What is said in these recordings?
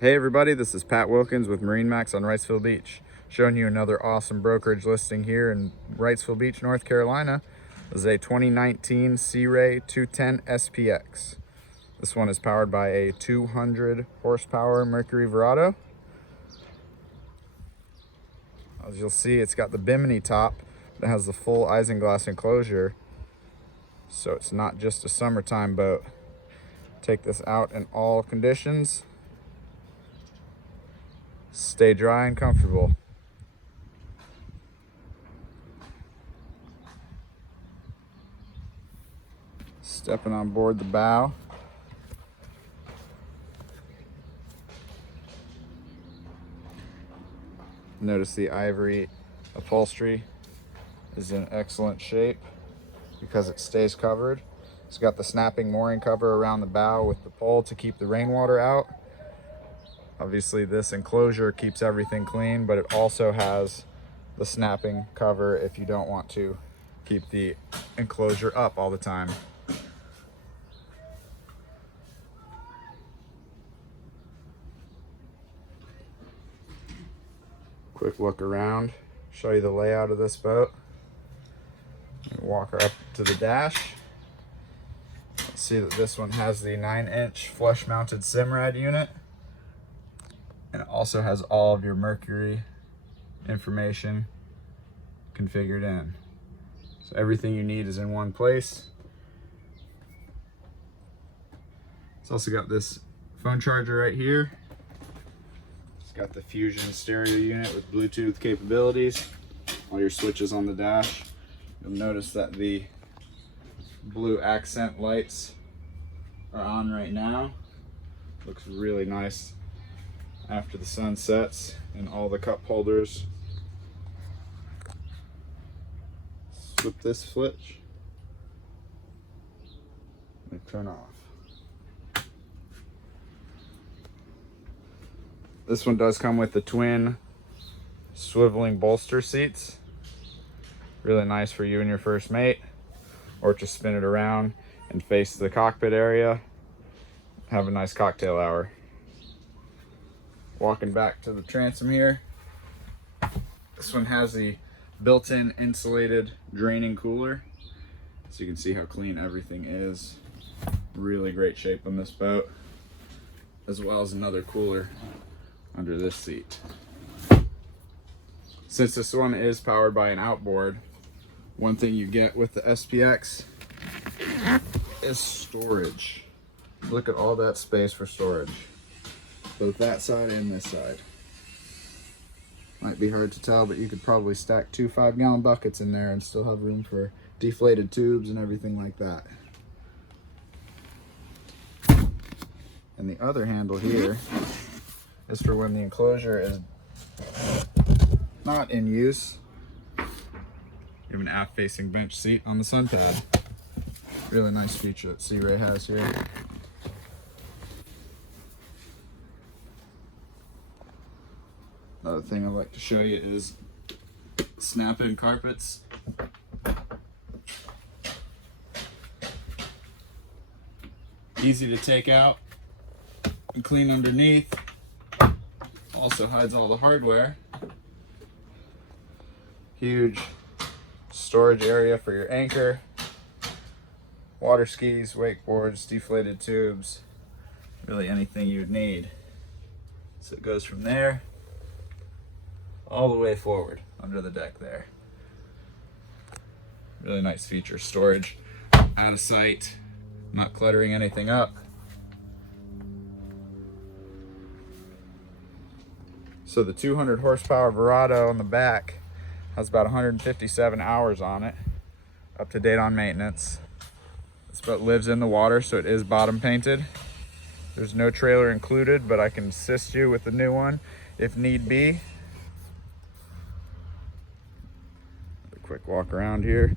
Hey everybody, this is Pat Wilkins with MarineMax on Wrightsville Beach, showing you another awesome brokerage listing here in Wrightsville Beach, North Carolina. This is a 2019 Sea Ray 210 SPX. This one is powered by a 200 horsepower Mercury Verado. As you'll see, it's got the bimini top. It has the full isinglass enclosure, so it's not just a summertime boat. Take this out in all conditions. Stay dry and comfortable. Stepping on board the bow. Notice the ivory upholstery is in excellent shape because it stays covered. It's got the snapping mooring cover around the bow with the pole to keep the rainwater out. Obviously this enclosure keeps everything clean, but it also has the snapping cover if you don't want to keep the enclosure up all the time. Quick look around, show you the layout of this boat. Walk her up to the dash. See that this one has the 9-inch flush mounted Simrad unit. And it also has all of your Mercury information configured in. So everything you need is in one place. It's also got this phone charger right here. It's got the Fusion stereo unit with Bluetooth capabilities. All your switches on the dash. You'll notice that the blue accent lights are on right now. Looks really nice after the sun sets, and all the cup holders. Flip this switch and turn off. This one does come with the twin swiveling bolster seats. Really nice for you and your first mate, or just spin it around and face the cockpit area. Have a nice cocktail hour. Walking back to the transom here. This one has the built-in insulated draining cooler, so you can see how clean everything is. Really great shape on this boat, as well as another cooler under this seat. Since this one is powered by an outboard, one thing you get with the SPX is storage. Look at all that space for storage. Both that side and this side. Might be hard to tell, but you could probably stack 2 5-gallon buckets in there and still have room for deflated tubes and everything like that. And the other handle here is for when the enclosure is not in use. You have an aft-facing bench seat on the sun pad. Really nice feature that Sea Ray has here. Another thing I'd like to show you is snap-in carpets. Easy to take out and clean underneath. Also hides all the hardware. Huge storage area for your anchor, water skis, wakeboards, deflated tubes, really anything you'd need. So it goes from there all the way forward under the deck there. Really nice feature. Storage out of sight, not cluttering anything up. So the 200 horsepower Verado on the back has about 157 hours on it, up to date on maintenance. This boat lives in the water, so it is bottom painted. There's no trailer included, but I can assist you with the new one if need be. Quick walk around here.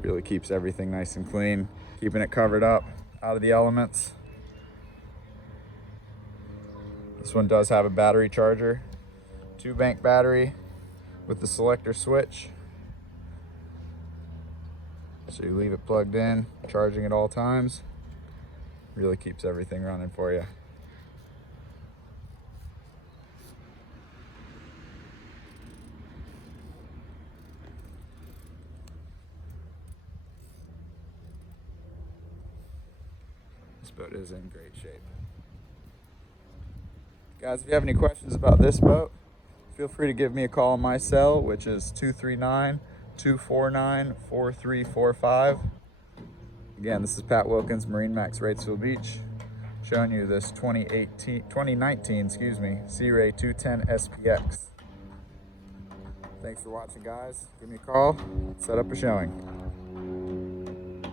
Really keeps everything nice and clean, keeping it covered up, out of the elements. This one does have a battery charger, 2-bank battery with the selector switch. So you leave it plugged in, charging at all times. Really keeps everything running for you. This boat is in great shape. Guys, if you have any questions about this boat, feel free to give me a call on my cell, which is 239-249-4345. Again, this is Pat Wilkins, MarineMax Wrightsville Beach, showing you this 2019 Sea Ray 210 SPX. Thanks for watching, guys. Give me a call, set up a showing.